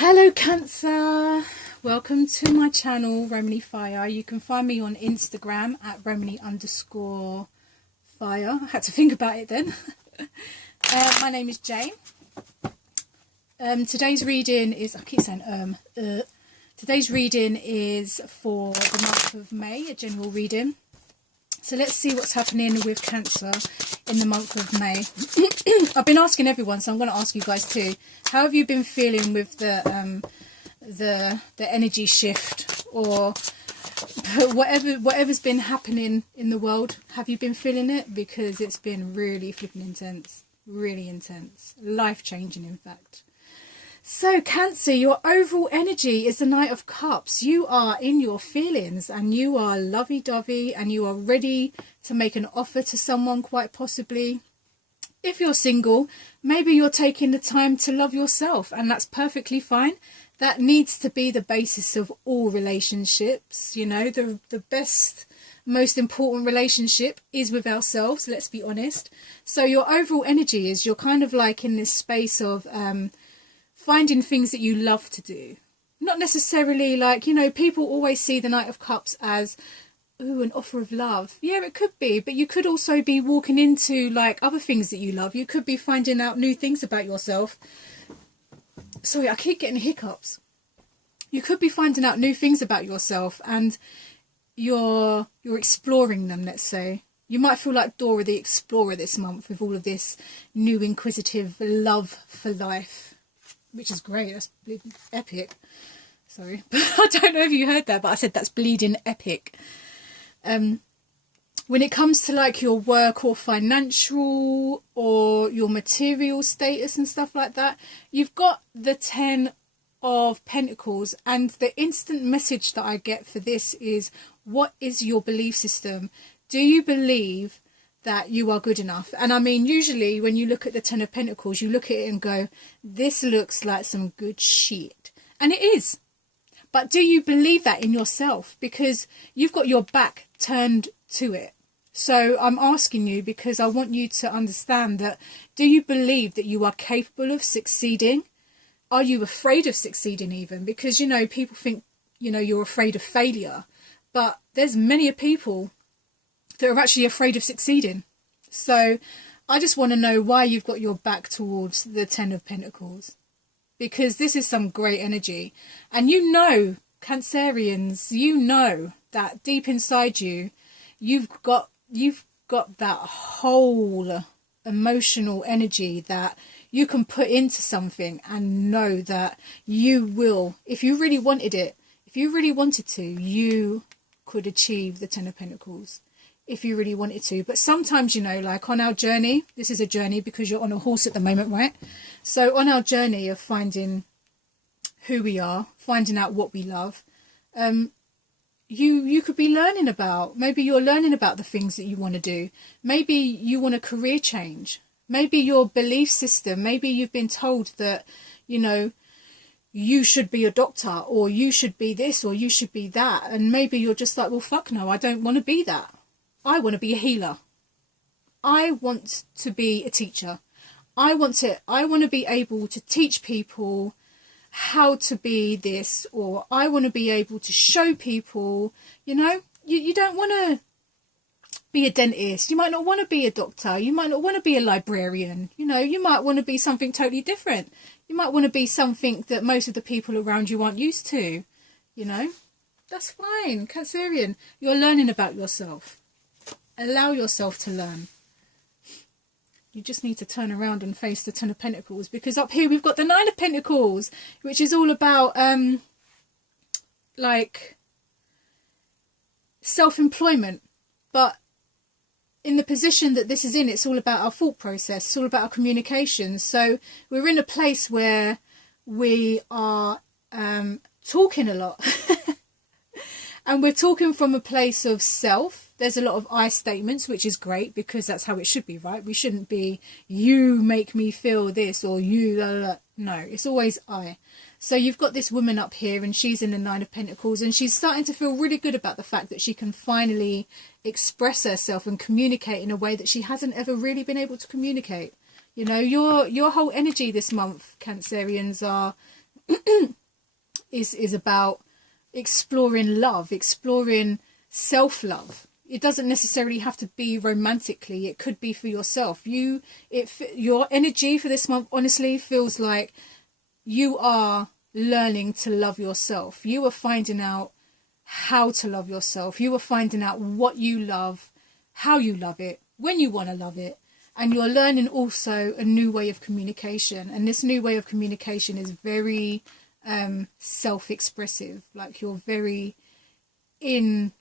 Hello Cancer, welcome to my channel Romani Fire. You can find me on Instagram at Romani_fire. I had to think about it then. My name is Jane. Today's reading is, I keep saying today's reading is for the month of May, a general reading. So let's see what's happening with Cancer in the month of May. I've been asking everyone, so I'm going to ask you guys too. How have you been feeling with the energy shift, or whatever's been happening in the world? Have you been feeling it? Because it's been really flipping intense, really intense, life-changing, in fact. So Cancer, your overall energy is the Knight of Cups. You are in your feelings and you are lovey-dovey and you are ready to make an offer to someone, quite possibly. If you're single, maybe you're taking the time to love yourself, and that's perfectly fine. That needs to be the basis of all relationships. You know, the best, most important relationship is with ourselves, let's be honest. So your overall energy is you're kind of like in this space of finding things that you love to do. Not necessarily like, you know, people always see the Knight of Cups as, ooh, an offer of love. Yeah, it could be, but you could also be walking into like other things that you love. You could be finding out new things about yourself. Sorry, I keep getting hiccups. You could be finding out new things about yourself and you're exploring them, let's say. You might feel like Dora the Explorer this month with all of this new inquisitive love for life, which is great. That's epic. Sorry, I don't know if you heard that, but I said that's bleeding epic. When it comes to like your work or financial or your material status and stuff like that, you've got the 10 of Pentacles, and the instant message that I get for this is, what is your belief system? Do you believe that you are good enough? And I mean, usually when you look at the 10 of Pentacles, you look at it and go, this looks like some good shit. And it is. But do you believe that in yourself? Because you've got your back turned to it. So I'm asking you because I want you to understand that, do you believe that you are capable of succeeding? Are you afraid of succeeding even? Because, you know, people think, you know, you're afraid of failure. But there's many people that are actually afraid of succeeding. So I just want to know why you've got your back towards the 10 of Pentacles. Because this is some great energy. And you know, Cancerians, you know that deep inside you, you've got that whole emotional energy that you can put into something and know that you will, if you really wanted it, if you really wanted to, you could achieve the 10 of Pentacles. If you really wanted to. But sometimes, you know, like on our journey, this is a journey because you're on a horse at the moment, right? So on our journey of finding who we are, finding out what we love, you could be learning about, maybe you're learning about the things that you want to do. Maybe you want a career change. Maybe your belief system, maybe you've been told that, you know, you should be a doctor, or you should be this, or you should be that. And maybe you're just like, well, fuck no, I don't want to be that. I want to be a healer. I want to be a teacher. I want to be able to teach people how to be this, or I want to be able to show people, you know, you don't want to be a dentist. You might not want to be a doctor. You might not want to be a librarian. You know, you might want to be something totally different. You might want to be something that most of the people around you aren't used to, you know. That's fine, Cancerian. You're learning about yourself. Allow yourself to learn. You just need to turn around and face the 10 of Pentacles, because up here we've got the 9 of Pentacles, which is all about like self-employment. But in the position that this is in, it's all about our thought process. It's all about our communication. So we're in a place where we are talking a lot. And we're talking from a place of self. There's a lot of I statements, which is great because that's how it should be, right? We shouldn't be, you make me feel this, or you, blah, blah, blah. No, it's always I. So you've got this woman up here and she's in the 9 of Pentacles, and she's starting to feel really good about the fact that she can finally express herself and communicate in a way that she hasn't ever really been able to communicate. You know, your whole energy this month, Cancerians, are is about exploring love, exploring self-love. It doesn't necessarily have to be romantically. It could be for yourself. Your energy for this month, honestly, feels like you are learning to love yourself. You are finding out how to love yourself. You are finding out what you love, how you love it, when you want to love it. And you're learning also a new way of communication. And this new way of communication is very self-expressive. Like you're very in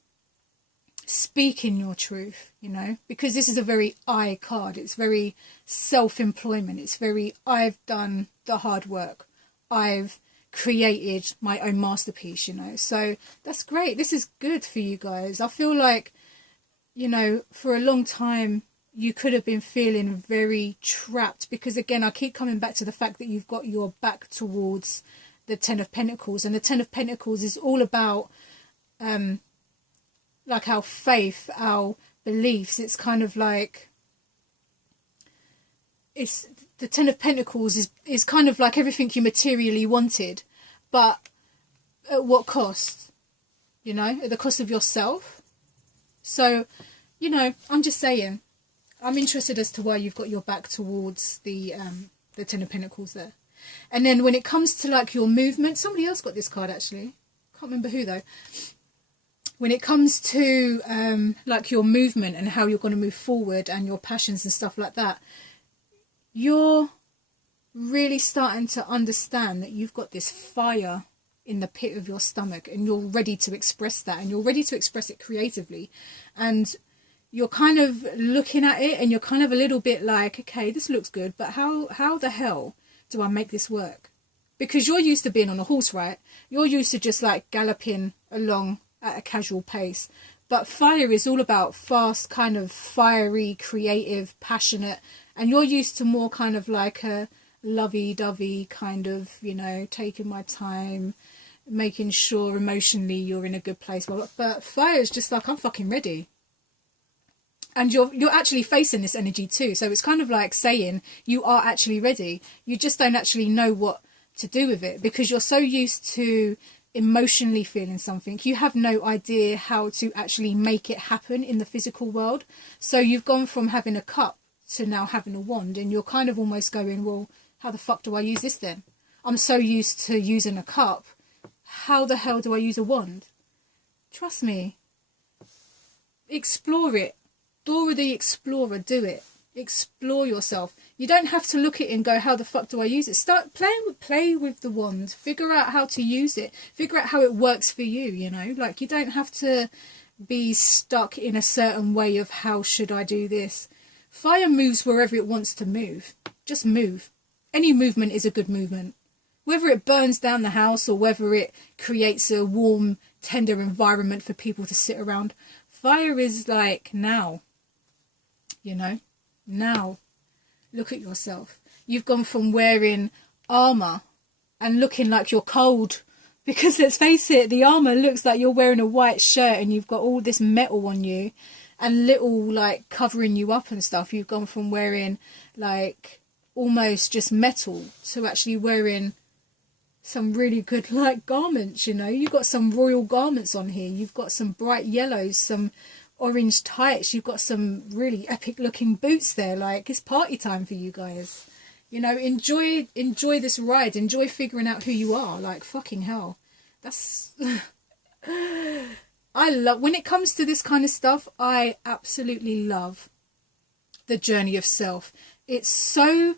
speaking your truth, you know, because this is a very I card. It's very self-employment. It's very, I've done the hard work. I've created my own masterpiece, you know. So that's great. This is good for you guys. I feel like, you know, for a long time you could have been feeling very trapped, because again, I keep coming back to the fact that you've got your back towards the Ten of Pentacles, and the Ten of Pentacles is all about like our faith, our beliefs. It's kind of like, it's the Ten of Pentacles is kind of like everything you materially wanted, but at what cost? You know, at the cost of yourself. So, you know, I'm just saying, I'm interested as to why you've got your back towards the Ten of Pentacles there. And then when it comes to like your movement, somebody else got this card actually. Can't remember who though. When it comes to like your movement and how you're going to move forward and your passions and stuff like that, you're really starting to understand that you've got this fire in the pit of your stomach, and you're ready to express that, and you're ready to express it creatively. And you're kind of looking at it and you're kind of a little bit like, okay, this looks good, but how the hell do I make this work? Because you're used to being on a horse, right? You're used to just like galloping along at a casual pace. But fire is all about fast, kind of fiery, creative, passionate. And you're used to more kind of like a lovey-dovey kind of, you know, taking my time, making sure emotionally you're in a good place. But fire is just like, I'm fucking ready. And you're actually facing this energy too. So it's kind of like saying you are actually ready. You just don't actually know what to do with it, because you're so used to emotionally feeling something. You have no idea how to actually make it happen in the physical world. So you've gone from having a cup to now having a wand, and you're kind of almost going, well, how the fuck do I use this then? I'm so used to using a cup. How the hell do I use a wand? Trust me. Explore it. Dora the Explorer, do it. Explore yourself. You don't have to look at it and go, how the fuck do I use it? Play with the wand. Figure out how to use it. Figure out how it works for you, you know. Like, you don't have to be stuck in a certain way of how should I do this. Fire moves wherever it wants to move. Just move. Any movement is a good movement. Whether it burns down the house or whether it creates a warm, tender environment for people to sit around. Fire is like now. You know, now look at yourself. You've gone from wearing armor and looking like you're cold, because let's face it, the armor looks like you're wearing a white shirt and you've got all this metal on you and little like covering you up and stuff. You've gone from wearing like almost just metal to actually wearing some really good like garments, you know. You've got some royal garments on here. You've got some bright yellows, some orange tights, you've got some really epic looking boots there. Like, it's party time for you guys, you know. Enjoy this ride, enjoy figuring out who you are. Like, fucking hell, that's I love, when it comes to this kind of stuff, I absolutely love the journey of self. It's so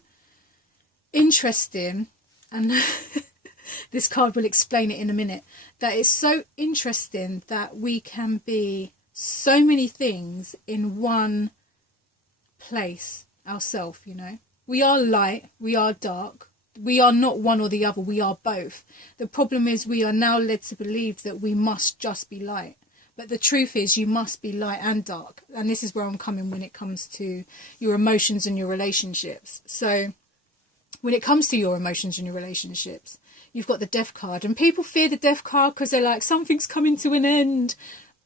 interesting, and this card will explain it in a minute, that it's so interesting that we can be so many things in one place ourselves, you know. We are light, we are dark, we are not one or the other, we are both. The problem is we are now led to believe that we must just be light, but the truth is you must be light and dark. And this is where I'm coming when it comes to your emotions and your relationships. So when it comes to your emotions and your relationships, you've got the Death card, and people fear the Death card because they're like, something's coming to an end.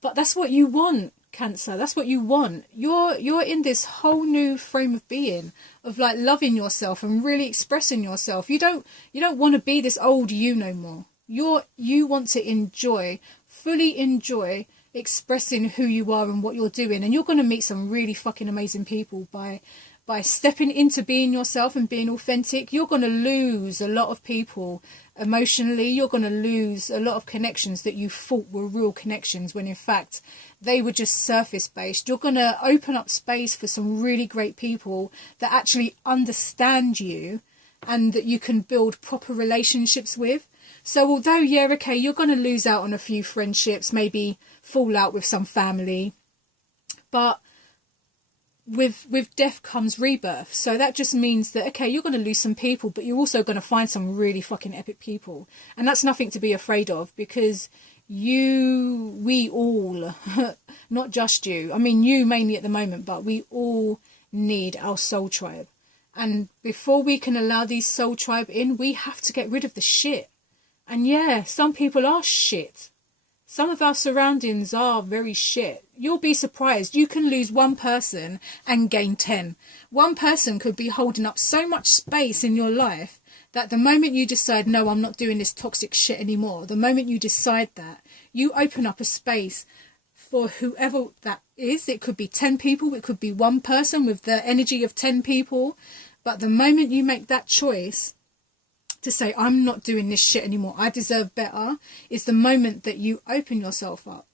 But that's what you want. Cancer. That's what you want. You're in this whole new frame of being of like loving yourself and really expressing yourself. You don't want to be this old you no more. You want to fully enjoy expressing who you are and what you're doing, and you're going to meet some really fucking amazing people by stepping into being yourself and being authentic. You're going to lose a lot of people emotionally. You're going to lose a lot of connections that you thought were real connections when in fact they were just surface based. You're going to open up space for some really great people that actually understand you and that you can build proper relationships with. So although, yeah, okay, you're going to lose out on a few friendships, maybe fall out with some family, but with death comes rebirth. So that just means that, okay, you're going to lose some people, but you're also going to find some really fucking epic people. And that's nothing to be afraid of, because we all, not just you, I mean you mainly at the moment, but we all need our soul tribe. And before we can allow these soul tribe in, we have to get rid of the shit. And yeah, some people are shit. Some of our surroundings are very shit. You'll be surprised. You can lose one person and gain 10. One person could be holding up so much space in your life that the moment you decide, no, I'm not doing this toxic shit anymore, the moment you decide that, you open up a space for whoever that is. It could be 10 people. It could be one person with the energy of 10 people. But the moment you make that choice to say, I'm not doing this shit anymore, I deserve better, is the moment that you open yourself up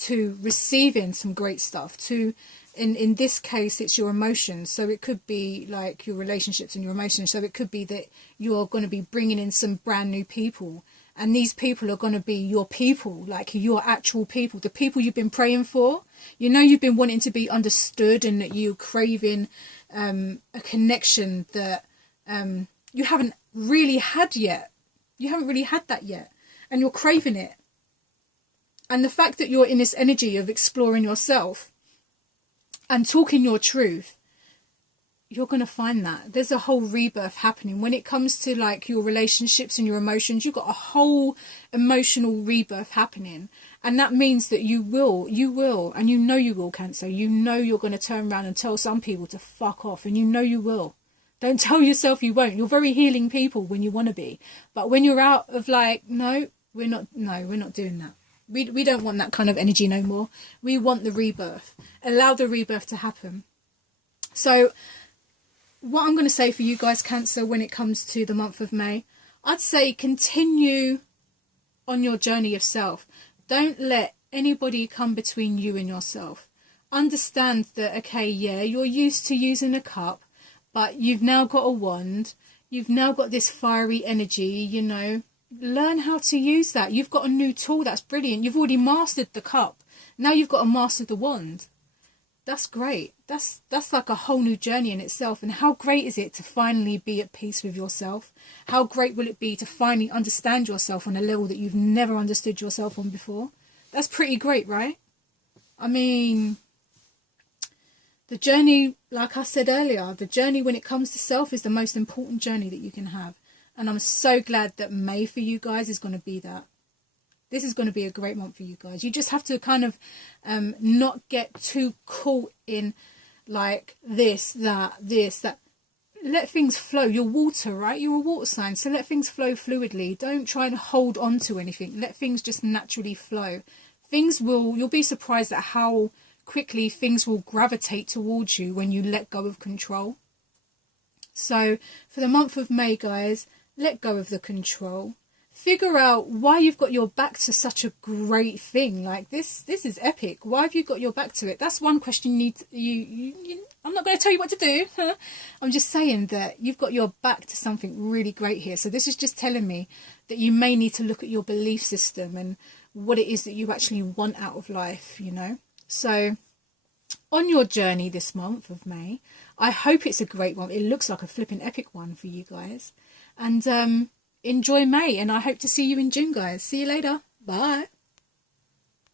to receiving some great stuff. To, in this case, it's your emotions. So it could be like your relationships and your emotions. So it could be that you're going to be bringing in some brand new people. And these people are going to be your people, like your actual people, the people you've been praying for. You know, you've been wanting to be understood and that you're craving a connection that you haven't really had yet. You haven't really had that yet. And you're craving it. And the fact that you're in this energy of exploring yourself and talking your truth, you're going to find that there's a whole rebirth happening when it comes to like your relationships and your emotions. You've got a whole emotional rebirth happening, and that means that you will, and you know you will, Cancer. You know you're going to turn around and tell some people to fuck off, and you know you will. Don't tell yourself you won't. You're very healing people when you want to be, but when you're out of like, no, we're not doing that. We don't want that kind of energy no more. We want the rebirth. Allow the rebirth to happen. So what I'm going to say for you guys, Cancer, when it comes to the month of May, I'd say continue on your journey of self. Don't let anybody come between you and yourself. Understand that, okay, yeah, you're used to using a cup, but you've now got a wand. You've now got this fiery energy, you know. Learn how to use that. You've got a new tool. That's brilliant. You've already mastered the cup. Now you've got to master the wand. That's great. That's like a whole new journey in itself. And how great is it to finally be at peace with yourself? How great will it be to finally understand yourself on a level that you've never understood yourself on before? That's pretty great, right? I mean, the journey, like I said earlier, the journey when it comes to self is the most important journey that you can have. And I'm so glad that May for you guys is going to be that. This is going to be a great month for you guys. You just have to kind of not get too caught in like this, that. Let things flow. You're water, right? You're a water sign. So let things flow fluidly. Don't try and hold on to anything. Let things just naturally flow. You'll be surprised at how quickly things will gravitate towards you when you let go of control. So for the month of May, guys, let go of the control. Figure out why you've got your back to such a great thing. Like this is epic. Why have you got your back to it? That's one question you need. I'm not going to tell you what to do. I'm just saying that you've got your back to something really great here. So this is just telling me that you may need to look at your belief system and what it is that you actually want out of life, you know. So on your journey this month of May, I hope it's a great one. It looks like a flipping epic one for you guys. And enjoy May, and I hope to see you in June, guys. See you later. Bye.